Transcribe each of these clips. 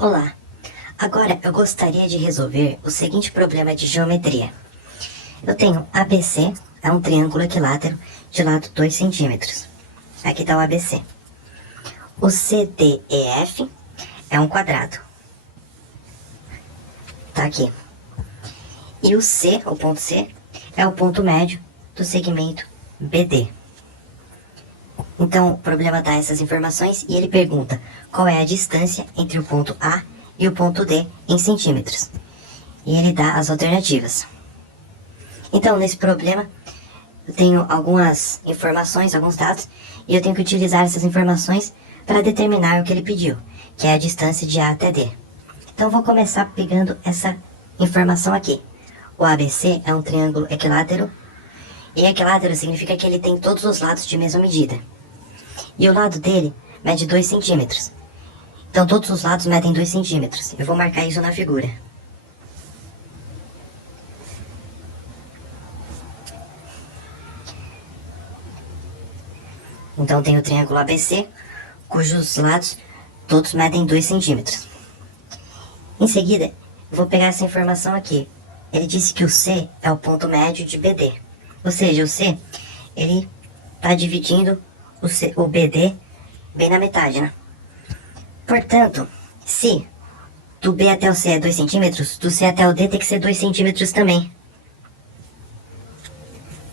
Olá, agora eu gostaria de resolver o seguinte problema de geometria. Eu tenho ABC, é um triângulo equilátero de lado 2 centímetros. Aqui está o ABC. O CDEF é um quadrado. Está aqui. E o C, o ponto C, é o ponto médio do segmento BD. Então, o problema dá essas informações e ele pergunta qual é a distância entre o ponto A e o ponto D em centímetros. E ele dá as alternativas. Então, nesse problema, eu tenho algumas informações, alguns dados, e eu tenho que utilizar essas informações para determinar o que ele pediu, que é a distância de A até D. Então, eu vou começar pegando essa informação aqui. O ABC é um triângulo equilátero, e equilátero significa que ele tem todos os lados de mesma medida. E o lado dele mede 2 centímetros. Então todos os lados medem 2 centímetros. Eu vou marcar isso na figura. Então tem o triângulo ABC, cujos lados todos medem 2 centímetros. Em seguida, eu vou pegar essa informação aqui. Ele disse que o C é o ponto médio de BD. Ou seja, o C, ele está dividindo o BD bem na metade, né? Portanto, se do B até o C é 2 centímetros, do C até o D tem que ser 2 centímetros também.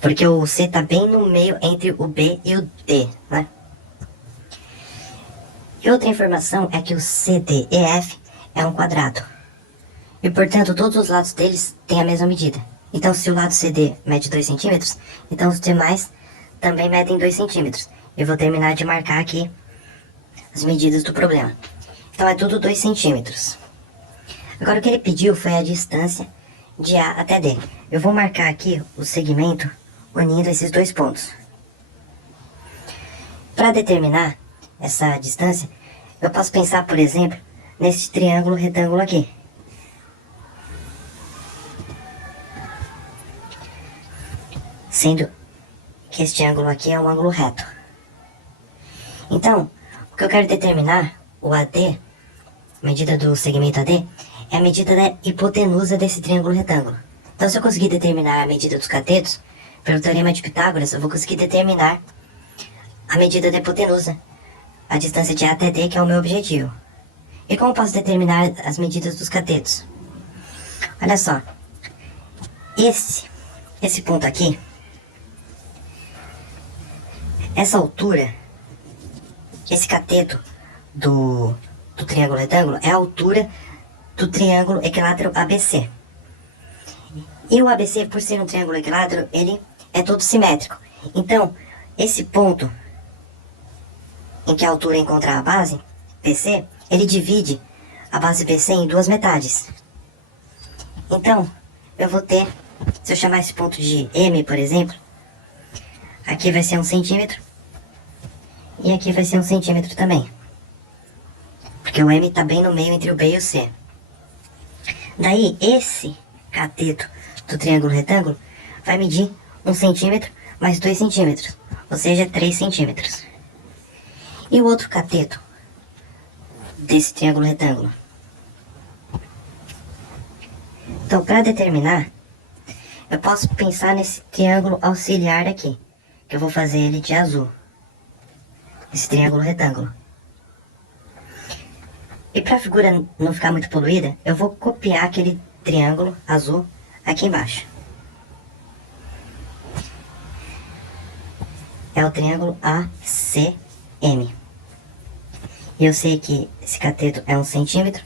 Porque o C está bem no meio entre o B e o D, né? E outra informação é que o CDEF é um quadrado. E, portanto, todos os lados deles têm a mesma medida. Então, se o lado CD mede 2 centímetros, então os demais também medem 2 centímetros. Eu vou terminar de marcar aqui as medidas do problema. Então é tudo 2 centímetros. Agora o que ele pediu foi a distância de A até D. Eu vou marcar aqui o segmento unindo esses dois pontos. Para determinar essa distância, eu posso pensar, por exemplo, nesse triângulo retângulo aqui. Sendo que este ângulo aqui é um ângulo reto. Então, o que eu quero determinar, o AD, a medida do segmento AD, é a medida da hipotenusa desse triângulo retângulo. Então, se eu conseguir determinar a medida dos catetos, pelo teorema de Pitágoras, eu vou conseguir determinar a medida da hipotenusa, a distância de A até D, que é o meu objetivo. E como eu posso determinar as medidas dos catetos? Olha só, esse ponto aqui, essa altura, esse cateto do triângulo retângulo é a altura do triângulo equilátero ABC. E o ABC, por ser um triângulo equilátero, ele é todo simétrico. Então, esse ponto em que a altura encontra a base, BC, ele divide a base BC em duas metades. Então, eu vou ter, se eu chamar esse ponto de M, por exemplo, aqui vai ser 1 centímetro, e aqui vai ser 1 centímetro também. Porque o M está bem no meio entre o B e o C. Daí, esse cateto do triângulo retângulo vai medir 1 centímetro mais 2 centímetros. Ou seja, 3 centímetros. E o outro cateto desse triângulo retângulo? Então, para determinar, eu posso pensar nesse triângulo auxiliar aqui. Que eu vou fazer ele de azul. Esse triângulo retângulo. E para a figura não ficar muito poluída, eu vou copiar aquele triângulo azul aqui embaixo. É o triângulo ACM. E eu sei que esse cateto é 1 centímetro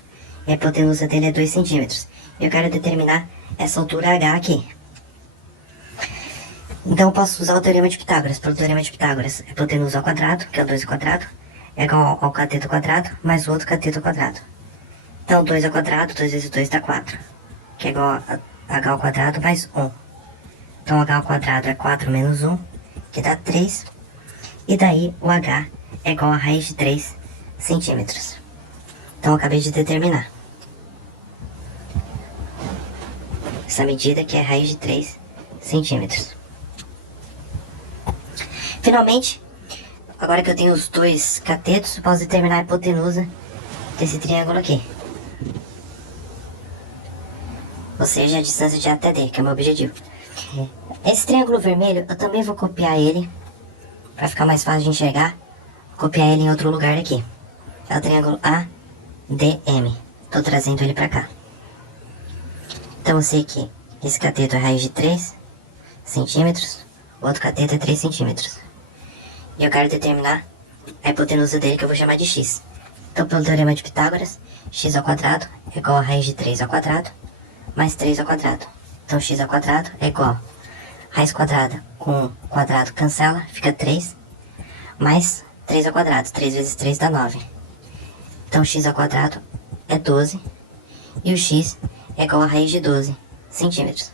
e a hipotenusa dele é 2 centímetros. Eu quero determinar essa altura H aqui. Então eu posso usar o teorema de Pitágoras. Pelo teorema de Pitágoras, a hipotenusa ao quadrado, que é o 2 ao quadrado, é igual ao cateto ao quadrado, mais o outro cateto ao quadrado. Então 2 ao quadrado, 2 vezes 2 dá 4, que é igual a h ao quadrado mais 1. Então h ao quadrado é 4 menos 1, que dá 3. E daí o h é igual a raiz de 3 centímetros. Então eu acabei de determinar essa medida, que é a raiz de 3 centímetros. Finalmente, agora que eu tenho os dois catetos, eu posso determinar a hipotenusa desse triângulo aqui. ou seja, a distância de A até D, que é o meu objetivo. Esse triângulo vermelho, eu também vou copiar ele, para ficar mais fácil de enxergar, copiar ele em outro lugar aqui. É o triângulo ADM. Estou trazendo ele para cá. Então eu sei que esse cateto é raiz de 3 centímetros, o outro cateto é 3 centímetros. E eu quero determinar a hipotenusa dele, que eu vou chamar de x. Então, pelo teorema de Pitágoras, x ao quadrado é igual a raiz de 3 ao quadrado, mais 3 ao quadrado. Então, x ao quadrado é igual a raiz quadrada com quadrado cancela, fica 3, mais 3 ao quadrado. 3 vezes 3 dá 9. Então, x ao quadrado é 12, e o x é igual a raiz de 12 centímetros.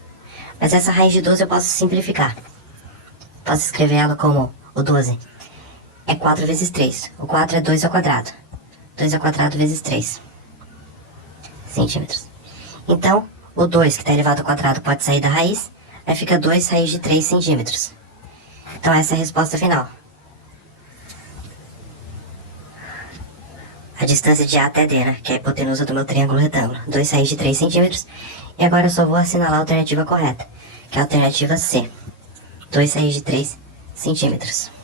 Mas essa raiz de 12 eu posso simplificar. Posso escrever ela como o 12 é 4 vezes 3. O 4 é 2 ao quadrado. 2 ao quadrado vezes 3 centímetros. Então, o 2 que está elevado ao quadrado pode sair da raiz, aí fica 2 raiz de 3 centímetros. Então, essa é a resposta final. A distância de A até D, né, que é a hipotenusa do meu triângulo retângulo. 2 raiz de 3 centímetros. E agora eu só vou assinalar a alternativa correta, que é a alternativa C. 2 raiz de 3 centímetros.